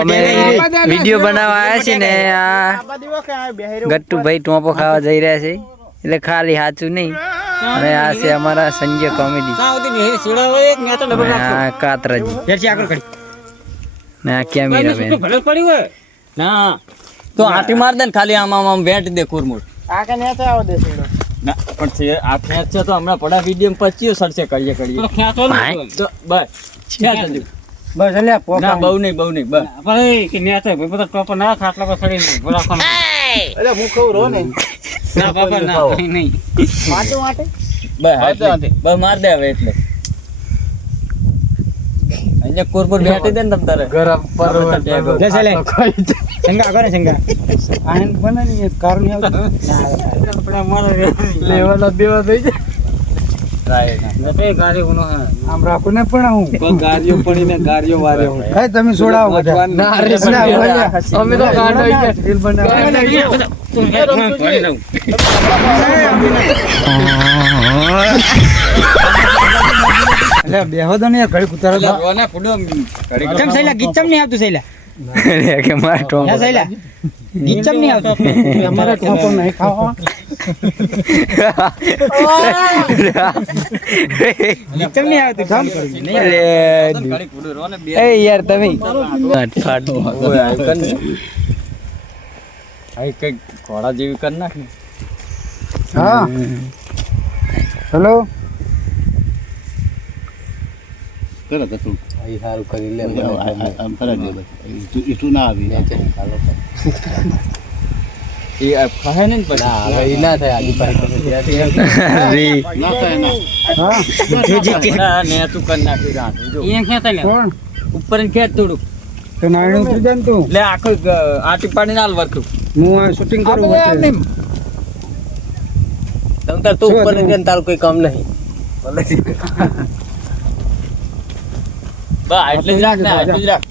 અમે વિડીયો બનાવવા આવ્યા છીએ ને આ ગટ્ટુભાઈ ટોપો ખાવા જઈ રહ્યા છે એટલે ખાલી સાચું નહીં અને આ છે અમારા સંજય કોમેડી કાતરાજી ને આ કેમેરા ના તો આટી માર દે ને ખાલી આમ વેટ દે કુરમુર આ કે નેચે આવો દે સીડો ના પણ છે આ ખેંચ છે તો હમણાં પડા વિડીયો માં 25 સરસે કરીએ તો બસ ખેંચ દે બસ અલ્યા પોકા ના બહુ નહીં બસ ભાઈ કે નેચે ભાઈ બધા ટોપ ના ખાટલા પર સડી નહીં બોલા કોણ અરે હું કહું રો ને ના બાબા ના નહીં વાટે વાટે બસ માર દે હવે એટલે અહીંયા કુરમુર બેઠી દે ને તમ તારે ગરમ પર લે ચાલે સંગા કરે સંગા આયન બનાની એક કાર ની આવતો આપણે મારે લેવાના દેવા થઈ જાય ટ્રાય ના તે ગાડી ઉનો આમ રાખો ને પણ હું ગાડીઓ પડીને ગાડીઓ વાર્યો ખાય તમે છોડાવો બધા ના રે ના અમે તો ગાડો ગયા રીલ એટલે બેહો તો ને ઘડી કુતરો રોને ફુડો કેમ સૈલા ગીચમ નહીં આવતું સૈલા કે માર ટોપો ના સૈલા ગીચમ નહીં આવતું અમારે ટોપો નહીં ખાવા ગીચમ નહીં આવતું કામ એ યાર તમે ફાટ ઓય આ કન આઈ કઈ ઘોડા જેવી કર નાખ ને હા હેલો આઈ સારું કરી લે આમ ફરજ એટલું ના આવી એ ખાહે ને પછી ના હવે ઈ ના થાય આજી પાસે ના થાય ના હા ના ને તું કર નાખી રાત જો અહીંયા ખેતા લે કોણ ઉપર ને ખેત થોડું તો નાણું તું જાન તું લે આખો આટી પાડીને હાલ વર્તું હું આ શૂટિંગ કરું વચ્ચે તમ તાર તું ઉપર ને તારું કોઈ કામ નહીં બસ એટલે જ રાખ ને એટલું જ રાખ